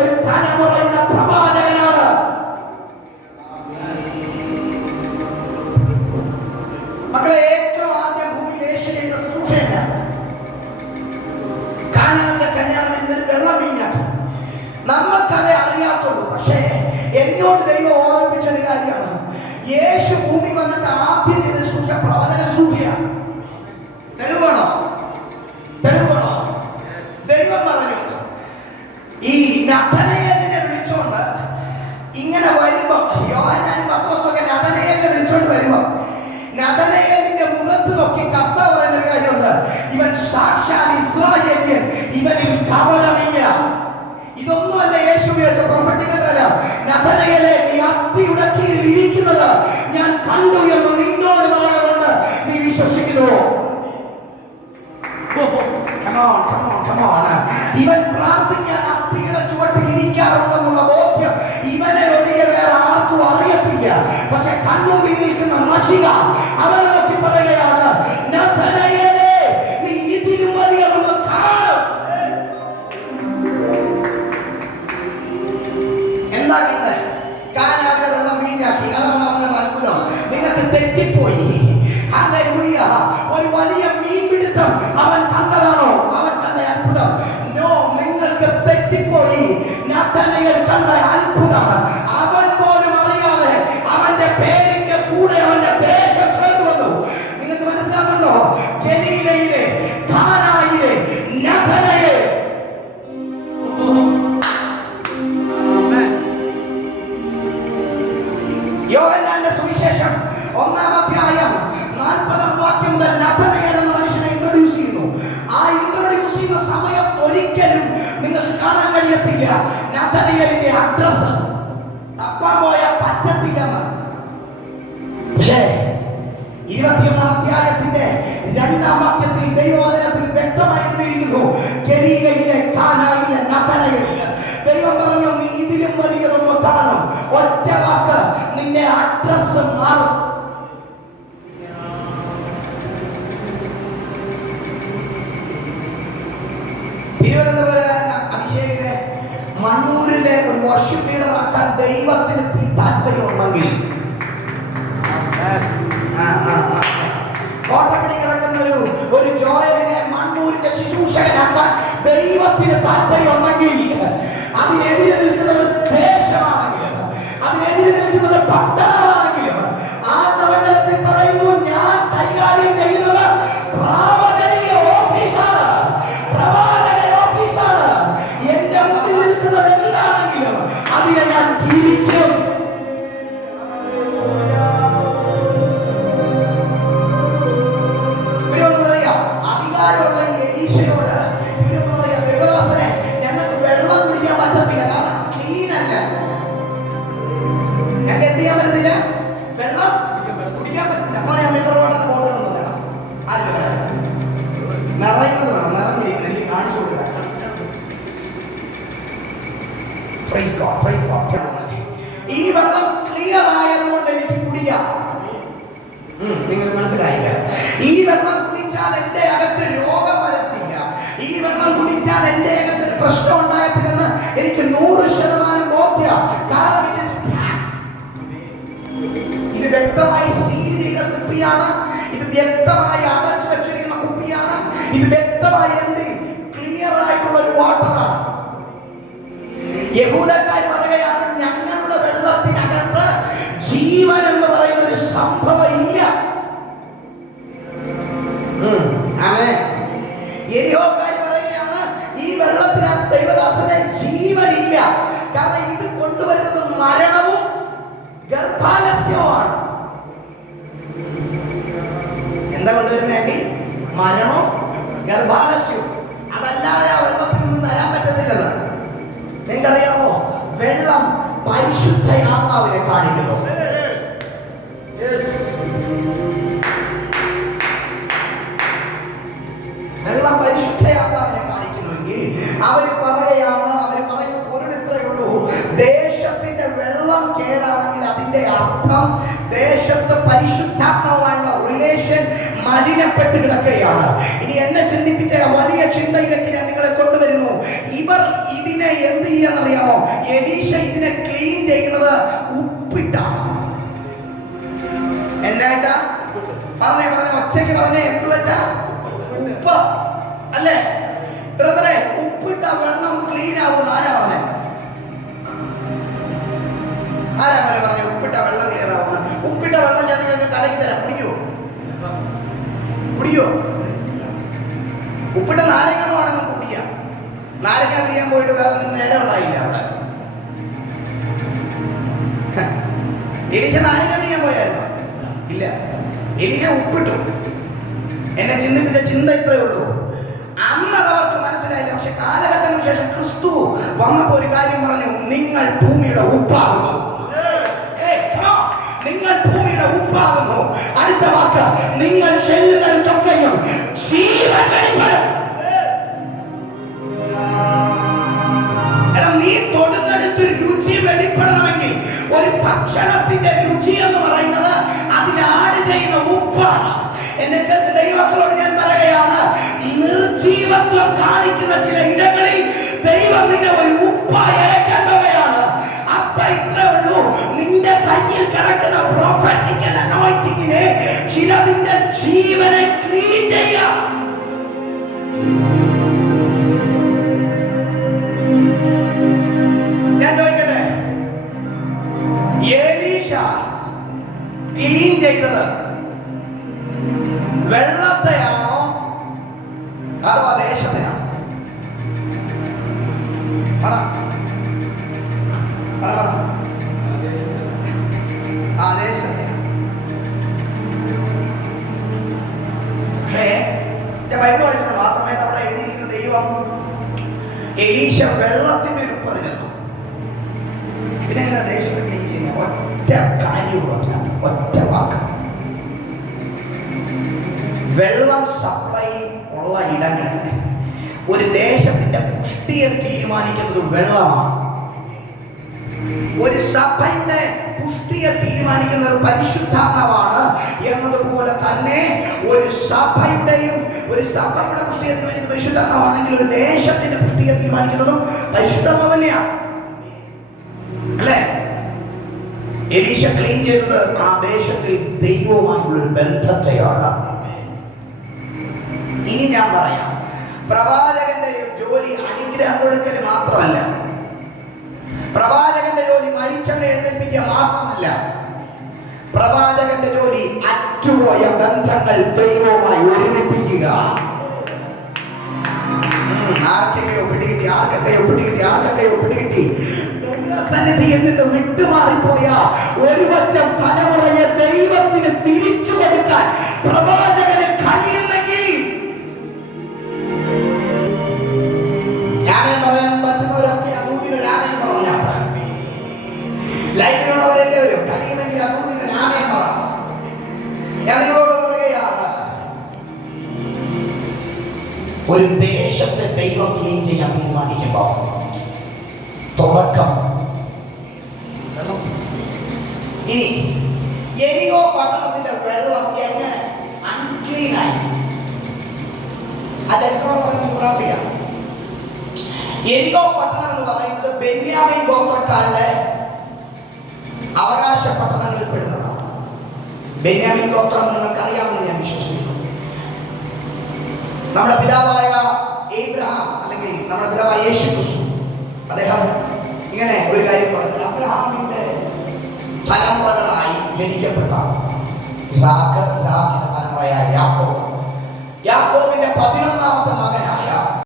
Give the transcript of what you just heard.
ഒരു തലമുറയുടെ പ്രവാചകനാണ്. മക്കളെ, ഏറ്റവും ആദ്യം ഭൂമിയിൽ യേശു ചെയ്ത ശുശ്രൂഷയുണ്ട്. കാനാനിലെ കല്യാണം വെള്ളം വീഞ്ഞാക്കി. നമുക്കത് അറിയാത്തുള്ളൂ. പക്ഷേ എന്നോട് ദൈവം ഓർമ്മിപ്പിച്ചൊരു കാര്യമാണ്, യേശു ഭൂമി വന്നിട്ട് ആദ്യം ചെയ്ത ശുശ്രൂഷ പ്രവചന ശുശ്രൂഷയാണ്. തെളിവാണോ? തെളിവാണോ? ദൈവം പറഞ്ഞു, ഈ നഥനയേലിനെ വിളിച്ചോണ്ട് ഇങ്ങനെ വരുമ്പോ, യോഹന്നാനും പത്രോസൊക്കെ നഥനയേലിനെ വിളിച്ചോണ്ട് വരുമ്പോ നഥനയേലിന്റെ മുഖത്ത് നോക്കി കർത്താവ് പറയുന്ന ഒരു കാര്യമുണ്ട്, ഇവൻ സാക്ഷാൽ ഇസ്രായേല്യൻ, ഇവനിൽ കപടമില്ല. ഇതൊന്നുമല്ല യേശു ഉപയോഗിച്ച പ്രൊഫറ്റിക്കല്ല. നഥനയേലേ, നീ അത്തിയുടെ കീഴിൽ ഇരിക്കുന്നത് ഞാൻ കണ്ടു എന്ന് നിന്നോട് പറയാറുണ്ട്, നീ വിശ്വസിക്കുന്നുവോ? ഇവൻ പ്രാർത്ഥിക്കാൻ അത്തിയുടെ ചുവട്ടിൽ ഇരിക്കാറുണ്ടെന്നുള്ള ബോധ്യം ഇവനെ ഒഴികെ വേറെ ആർക്കും അറിയത്തില്ല. പക്ഷെ കണ്ണുമ്പിൽ നിൽക്കുന്ന മഷിക അവനെ നോക്കി പറയുകയാണ്, നഥനയേലേ, നീ ഇതിലും വലിയൊന്ന് കാണും. എന്താ കണ്ടത്? കാനാനിലെ വെള്ളം വീഞ്ഞാക്കി. അതാണ് അവന്റെ അത്ഭുതം. നിങ്ങൾക്ക് തെറ്റിപ്പോയി. ഹല്ലേലൂയ. ഒരു വലിയ മീൻപിടുത്തം അവൻ കണ്ടതാണോ അവൻ കണ്ട അത്ഭുതം? നോ, നിങ്ങൾക്ക് തെറ്റിപ്പോയി. നഥനയേൽ കണ്ട അത്ഭുതം അവൻ പോലും അറിയാതെ അവന്റെ പേരിന്റെ കൂടെ അവന്റെ ദേശം ചേർന്ന് വന്നു. നിങ്ങൾക്ക് മനസ്സിലാകുന്നുണ്ടോ? ഗലീലയിലെ കാനായിലെ നഥനയേൽ. യോഹന്നാന്റെ സുവിശേഷം 1-ാം അധ്യായം 40-ാം വാക്യം മുതൽ നഥനയേൽ എന്ന മനുഷ്യനെ ഇൻട്രൊഡ്യൂസ് ചെയ്യുന്നു. ആ ഇൻട്രൊഡ്യൂസ് ചെയ്യുന്ന സമയത്ത് ഒരിക്കലും നിങ്ങൾക്ക് കാണാൻ കഴിയത്തില്ല നഥനയേലിന്റെ അഡ്രസ്. തപ്പാൻ പോയാൽ പറ്റത്തില്ലെന്ന്. പക്ഷേ 21-ാം അധ്യായത്തിന്റെ 2-ാം വാക്യത്തിൽ ദൈവവചനത്തിൽ വ്യക്തമായി എഴുതിയിരിക്കുന്നു, ഗലീലയിലെ കാനായിലെ നഥനയേൽ. ദൈവം പറഞ്ഞു, നീ ഇതിലും വലിയതൊന്ന് കാണും. ഒറ്റ വാക്ക്, നിന്റെ അഡ്രസ് മാറും. തിരുവനന്തപുരം അഭിഷേകിനെ മണ്ണൂരിലെ ഒരു വർഷിപ്പ് ലീഡറാക്കാൻ ദൈവത്തിന് താല്പര്യമുണ്ടെങ്കിൽ, കോട്ടപ്പടി കിടക്കുന്ന ഒരു ജോയലിനെ മണ്ണൂരിന്റെ ശുശ്രൂഷകനാക്കാൻ ദൈവത്തിന് താല്പര്യമുണ്ടെങ്കിൽ, അതിനെതിരെ നിൽക്കുന്നത് ദേശമാണെങ്കിലും അതിനെതിരെ നിൽക്കുന്നത് പട്ടണമാണെങ്കിലും, ആത്മമണ്ഡലത്തിൽ പറയുന്നു, ഞാൻ കൈകാര്യം ചെയ്യുന്നത് പ്രവാചകീയ ഓഫീസാണ്, പ്രവാചക ഓഫീസാണ്. എന്റെ മുന്നിൽ നിൽക്കുന്നത് എന്താണെങ്കിലും അതിനെ ഞാൻ ജീവിക്കും. അധികാരമുള്ള എലീശയോട് ഇവരൊന്നും പറയാ, ദേവദാസനെ, ഞങ്ങൾക്ക് വെള്ളം കുടിക്കാൻ പറ്റത്തില്ല, കാരണം ക്ലീൻ അല്ല. ഞങ്ങൾക്ക് എന്ത് ചെയ്യാൻ പറ്റത്തില്ല? വെള്ളം കുടിക്കാൻ പറ്റത്തില്ല. അമ്മ ഞാൻ മിനറൽ ബോട്ടിൽ ഒന്നും തരാം. നിറയുന്നത് വേണം, നിറഞ്ഞിരിക്കുന്നത് എനിക്ക് കാണിച്ചു കൊടുക്കാൻ. ഈ വെള്ളം ക്ലിയർ ആയതുകൊണ്ട് എനിക്ക് കുടിക്കാം. നിങ്ങൾ മനസ്സിലായില്ല? ഈ വെള്ളം കുടിച്ചാൽ എന്റെ അകത്ത് രോഗം വരത്തില്ല, ഈ വെള്ളം കുടിച്ചാൽ എന്റെ അകത്ത് പ്രശ്നം ഉണ്ടാകത്തില്ലെന്ന് എനിക്ക് 100% ബോധ്യം. കാരണം ഇത് വ്യക്തമായി സീൽ ചെയ്ത കുപ്പിയാണ്, ഇത് വ്യക്തമായി അടച്ചു വെച്ചിരിക്കുന്ന കുപ്പിയാണ്, ഇത് വ്യക്തമായി എന്ത് ക്ലിയർ ആയിട്ടുള്ള ഒരു വാട്ടറാണ്. യഹൂദക്കാർ പറയുകയാണ്, ഞങ്ങളുടെ വെള്ളത്തിനകത്ത് ജീവൻ എന്ന് പറയുന്ന ഒരു സംഭവം ഇല്ല. യെരിഹോക്കാർ പറയുകയാണ്, ഈ വെള്ളത്തിനകത്ത് ദൈവദാസനെ ജീവനില്ല. കാരണം ഇത് കൊണ്ടുവരുന്നത് മരണവും ഗർഭാലസ്യവുമാണ്. എന്താ കൊണ്ടുവരുന്നെങ്കിൽ മരണവും ഗർഭാലസ്യവും. അതല്ലാതെ ആ വെള്ളത്തിൽ നിന്ന് തരാൻ പറ്റത്തില്ലെന്ന് നിങ്ങൾക്കറിയാമോ? വെള്ളം പരിശുദ്ധ ആത്മാവിനെ കാണിക്കുന്നു. വെള്ളം പരിശുദ്ധ ആത്മാവിനെ കാണിക്കുന്നുവെങ്കിൽ അവര് പറയുന്ന പൊരുൾ ഇത്രയേ ഉള്ളൂ, ദേശത്തിന്റെ വെള്ളം കേടാണെങ്കിൽ അതിന്റെ അർത്ഥം ദേശത്ത് പരിശുദ്ധാത്മാവുമായുള്ള റിലേഷൻ മലിനപ്പെട്ട് കിടക്കുകയാണ്. ഇനി എന്നെ ചിന്തിപ്പിച്ച വലിയ ചിന്തയിലേക്ക് ഞാൻ നിങ്ങളെ കൊണ്ടുവരുന്നു. ഇവർ ഇതിനെ എന്ത് ചെയ്യാന്നറിയാമോ? എലീശ ഇതിനെ ക്ലീൻ ചെയ്യുന്നത് ഉപ്പിട്ടാണ്. എന്നായിട്ടാ പറഞ്ഞേ ഒച്ചയ്ക്ക് പറഞ്ഞേ, എന്ത് വെച്ചാ? ഉപ്പ് അല്ലേ ബ്രദറെ? ഉപ്പിട്ട വെള്ളം ക്ലീൻ ആകും. ആരാ പറഞ്ഞേ? ആരാ പറഞ്ഞേ ഉപ്പിട്ട വെള്ളം ക്ലിയർ ആവുന്ന? ഉപ്പിട്ട വെള്ളം ഞാൻ നിങ്ങൾക്ക് കലക്കി തരാം, കുടിയോ? ഉപ്പിട്ട നാരങ്ങ വേണമെങ്കിൽ കുടിക്കാം. നാരങ്ങ പിടിക്കാൻ പോയിട്ട് വേറെ നേരം ഉണ്ടായില്ല അവിടെ. എലീശ നാരങ്ങ പിടിക്കാൻ പോയായിരുന്നു? ഇല്ല. എലീശ ഉപ്പിട്ടു. എന്നെ ചിന്തിപ്പിച്ച ചിന്ത ഇത്രയേ ഉള്ളൂ. അന്നത് അവർക്ക് മനസ്സിലായില്ല. പക്ഷെ കാലഘട്ടത്തിന് ശേഷം ക്രിസ്തു വന്നപ്പോ ഒരു കാര്യം പറഞ്ഞു, നിങ്ങൾ ഭൂമിയുടെ ഉപ്പാകുന്നു. നിങ്ങൾ ഭൂമിയുടെ ഉപ്പാകുന്നു. അടുത്ത വാക്ക്, നിങ്ങൾ ചെല്ലുന്നിടത്തൊക്കെയും ജീവൻ വെളിപ്പെടും. നീ തൊടുന്നിടത്ത് രുചി വെളിപ്പെടണമെങ്കിൽ ഒരു ഭക്ഷണത്തിന്റെ രുചി എന്ന് പറയുന്നത് അതിന് ആഡ് ചെയ്യുന്ന ഉപ്പാണ്. എന്നിട്ട് ദൈവങ്ങളോട് ഞാൻ പറയുകയാണ്, നിർജീവത്വം കാണിക്കുന്ന ചില ഇടങ്ങളിൽ ദൈവം നിന്നെ ഒരു ഉപ്പായി അയക്കേണ്ടവയാണ്. അത്ര ഇത്രേ ഉള്ളൂ. നിന്റെ കയ്യിൽ കിടക്കുന്ന പ്രൊഫറ്റിക്കൽ അനോയിന്റിങ്ങിനെ ചിലതിന്റെ ജീവനെ ക്ലീൻ ചെയ്യാം. ഞാൻ ചോദിക്കട്ടെ, എലീശ ക്ലീൻ ചെയ്തത് വെള്ളത്തെയാണോ അഥവാ ദേശത്തെയാണോ? ആ ദേശത്തെ. പക്ഷേ ബൈബിൾ വായിച്ചിട്ടുണ്ട്, ആ സമയത്ത് അവിടെ എഴുതിയിരിക്കുന്ന ദൈവം എലീശ വെള്ളത്തിന്റെ ഉപ്പ് ചെന്നു. പിന്നെ എങ്ങനെ ദേശത്തെ ക്ലീൻ ചെയ്യുന്ന? ഒറ്റ കാര്യമുള്ള ഒറ്റ വാക്ക്. വെള്ളം സപ്ലൈ ഉള്ള ഇടങ്ങളിൽ ഒരു ദേശത്തിന്റെ പുഷ്ടിയെ തീരുമാനിക്കുന്നത് വെള്ളമാണ്. ഒരു സഭയുടെ പുഷ്ടിയെ തീരുമാനിക്കുന്നത് പരിശുദ്ധാത്മാവാണ്. എന്നതുപോലെ തന്നെ ഒരു സഭയുടെ പുഷ്ടിയെ തീരുമാനിക്കുന്നത് പരിശുദ്ധാത്മാവാണെങ്കിൽ ഒരു ദേശത്തിന്റെ പുഷ്ടിയെ തീരുമാനിക്കുന്നതും പരിശുദ്ധാത്മാവ് തന്നെയാണ്, അല്ലേ? എലീശ ക്ലീൻ ചെയ്തത് ആ ദേശത്തിൽ ദൈവവുമായുള്ളൊരു ബന്ധത്തെയാണ്. ഇനി ഞാൻ പറയാം, പ്രവാചകന്റെ ജോലി അനുഗ്രഹം കൊടുക്കൽ മാത്രമല്ല, പ്രവാചകന്റെ ജോലി മരിച്ചവനെ എഴുന്നേൽപ്പിക്കുക മാത്രമല്ല, പ്രവാചകന്റെ ജോലി അറ്റുപോയ ബന്ധങ്ങൾ ദൈവവുമായി ഒരുമിപ്പിക്കുക. ആർക്കൊക്കെയോ പിടികിട്ടി സന്നിധിയിൽ നിന്ന് വിട്ടുമാറിപ്പോയ ഒരു വറ്റം തലമുറയെ ദൈവത്തിന് തിരിച്ചു കൊടുക്കാൻ പ്രവാചകന് കഴിയുന്നെങ്കിൽ രാമൻ പറയാൻ പറ്റുന്നവരൊക്കെ അതൂതിന് രാമൻ പറഞ്ഞാൽ, ലൈവിലുള്ളവരെല്ലാവരും കഴിയുമെങ്കിൽ അതൂതിന് രാമൻ പറ. ഞാൻ നിങ്ങളോട് പറയുകയാണ്, ഒരു ദേശത്തെ ദൈവം ക്ലീൻ ചെയ്യാൻ തീരുമാനിക്കുമ്പോൾ തുടക്കം വെള്ളം. ഇനി എരികോ പട്ടണത്തിന്റെ വെള്ളം എങ്ങനെ അൺക്ലീനായി? അതെടുത്തോളം പറഞ്ഞ് പ്രാർത്ഥിക്കാം. എരികോ പട്ടണം എന്ന് പറയുന്നത് ബെന്യാമീൻ ഗോത്രക്കാരുടെ അവകാശ പട്ടണങ്ങളിൽ പെടുന്നതാണ്. ബെന്യാമീൻ ഗോത്രം നിങ്ങൾക്കറിയാമെന്ന് ഞാൻ വിശ്വസിക്കുന്നു. നമ്മുടെ പിതാവായ ഏബ്രഹാം അല്ലെങ്കിൽ നമ്മുടെ പിതാവായ യേശു ക്രിസ്തു, അദ്ദേഹം ഇങ്ങനെ ഒരു കാര്യം പറഞ്ഞു, അബ്രഹാമിന്റെ തലമുറകളായി ജനിക്കപ്പെട്ട ഇസാക്കിന്റെ തലമുറയായ യാക്കോബ്